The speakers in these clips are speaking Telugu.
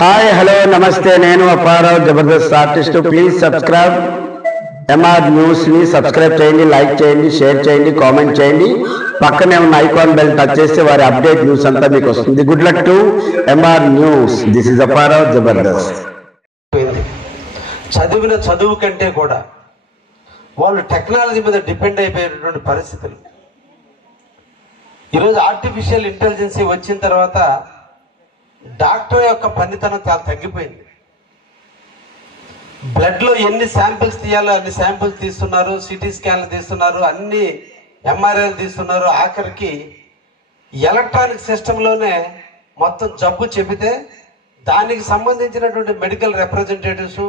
హాయ్ హలో నమస్తే, నేను Apparao Jabardasth artist. Please subscribe MR news ని సబ్స్క్రైబ్ చేయండి, లైక్ చేయండి, షేర్ చేయండి, కామెంట్ చేయండి. పక్కనే ఉన్న ఐకాన్ బెల్ టచ్ చేస్తే వారి అప్డేట్ న్యూస్ అంతా మీకు వస్తుంది. Good luck to MR news. This is Apparao Jabardasth. చదివిన చదువు కంటే కూడా వాళ్ళు టెక్నాలజీ మీద డిపెండ్ అయిపోయేటటువంటి పరిస్థితులు. ఈరోజు ఆర్టిఫిషియల్ ఇంటెలిజెన్సీ వచ్చిన తర్వాత డాక్టర్ యొక్క పనితనం చాలా తగ్గిపోయింది. బ్లడ్లో ఎన్ని శాంపిల్స్ తీయాలో అన్ని శాంపిల్స్ తీస్తున్నారు, సిటీ స్కాన్లు తీస్తున్నారు, అన్ని ఎంఆర్ఐలు తీస్తున్నారు. ఆఖరికి ఎలక్ట్రానిక్ సిస్టంలోనే మొత్తం జబ్బు చెబితే దానికి సంబంధించినటువంటి మెడికల్ రిప్రజెంటేటివ్స్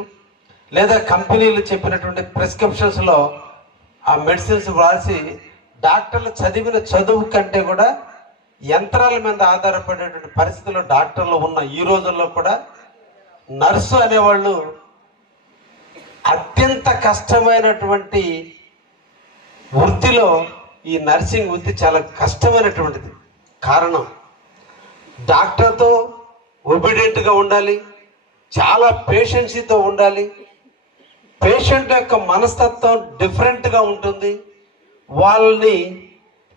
లేదా కంపెనీలు చెప్పినటువంటి ప్రిస్క్రిప్షన్స్లో ఆ మెడిసిన్స్ వ్రాసి డాక్టర్లు చదివిన చదువు కంటే కూడా యంత్రాల మీద ఆధారపడేటువంటి పరిస్థితుల్లో డాక్టర్లు ఉన్న ఈ రోజుల్లో కూడా నర్సు అనేవాళ్ళు అత్యంత కష్టమైనటువంటి వృత్తిలో ఈ నర్సింగ్ వృత్తి చాలా కష్టమైనటువంటిది. కారణం, డాక్టర్తో ఒబిడెంట్గా ఉండాలి, చాలా పేషెన్సీతో ఉండాలి. పేషెంట్ యొక్క మనస్తత్వం డిఫరెంట్గా ఉంటుంది. వాళ్ళని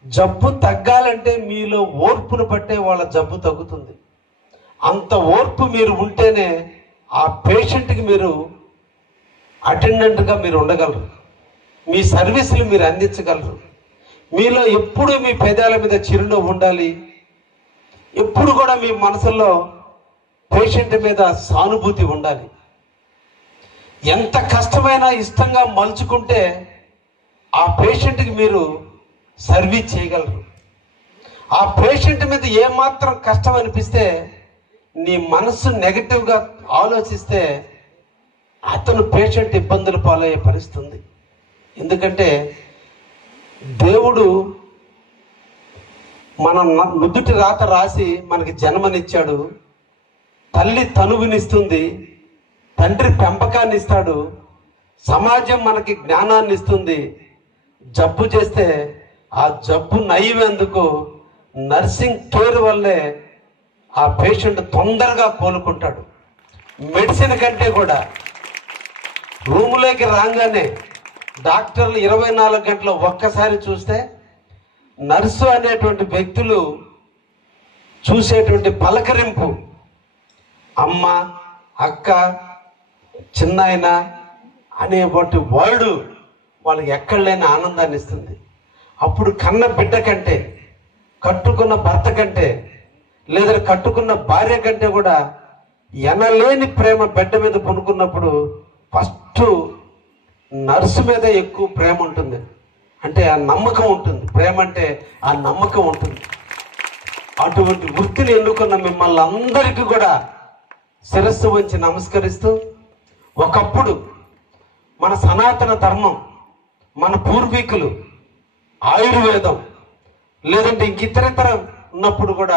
జబ్బు తగ్గాలంటే మీలో ఓర్పును బట్టే వాళ్ళ జబ్బు తగ్గుతుంది. అంత ఓర్పు మీరు ఉంటేనే ఆ పేషెంట్కి మీరు అటెండెంట్గా మీరు ఉండగలరు, మీ సర్వీసులు మీరు అందించగలరు. మీలో ఎప్పుడు మీ పెదాల మీద చిరునవ్వు ఉండాలి. ఎప్పుడు కూడా మీ మనసులో పేషెంట్ మీద సానుభూతి ఉండాలి. ఎంత కష్టమైనా ఇష్టంగా మలుచుకుంటే ఆ పేషెంట్కి మీరు సర్వీస్ చేయగలరు. ఆ పేషెంట్ మీద ఏమాత్రం కష్టం అనిపిస్తే నీ మనస్సు నెగటివ్గా ఆలోచిస్తే అతను పేషెంట్ ఇబ్బందులు పాలయ్యే పరిస్థితుంది. ఎందుకంటే దేవుడు మన నుదుటి రాత రాసి మనకి జన్మనిచ్చాడు. తల్లి తనువునిస్తుంది, తండ్రి పెంపకాన్ని ఇస్తాడు, సమాజం మనకి జ్ఞానాన్ని ఇస్తుంది. జబ్బు చేస్తే ఆ జబ్బు నయ్యేందుకు నర్సింగ్ కేర్ వల్లే ఆ పేషెంట్ తొందరగా కోలుకుంటాడు. మెడిసిన్ కంటే కూడా రూములోకి రాగానే డాక్టర్లు 24 గంటలు ఒక్కసారి చూస్తే నర్సు అనేటువంటి వ్యక్తులు చూసేటువంటి పలకరింపు, అమ్మ, అక్క, చిన్నాయన అనేటువంటి వర్డ్ వాళ్ళకి ఎక్కడ లేని ఆనందాన్ని ఇస్తుంది. అప్పుడు కన్న బిడ్డ కంటే, కట్టుకున్న భర్త కంటే, లేదా కట్టుకున్న భార్య కంటే కూడా ఎనలేని ప్రేమ బిడ్డ మీద పొనుకున్నప్పుడు ఫస్ట్ నర్సు మీద ఎక్కువ ప్రేమ ఉంటుంది. అంటే ఆ నమ్మకం ఉంటుంది. ప్రేమ అంటే ఆ నమ్మకం ఉంటుంది. అటువంటి వృత్తిని ఎన్నుకున్న మిమ్మల్ని అందరికీ కూడా శిరస్సు వంచి నమస్కరిస్తూ, ఒకప్పుడు మన సనాతన ధర్మం, మన పూర్వీకులు ఆయుర్వేదం లేదంటే ఇంకితరితర ఉన్నప్పుడు కూడా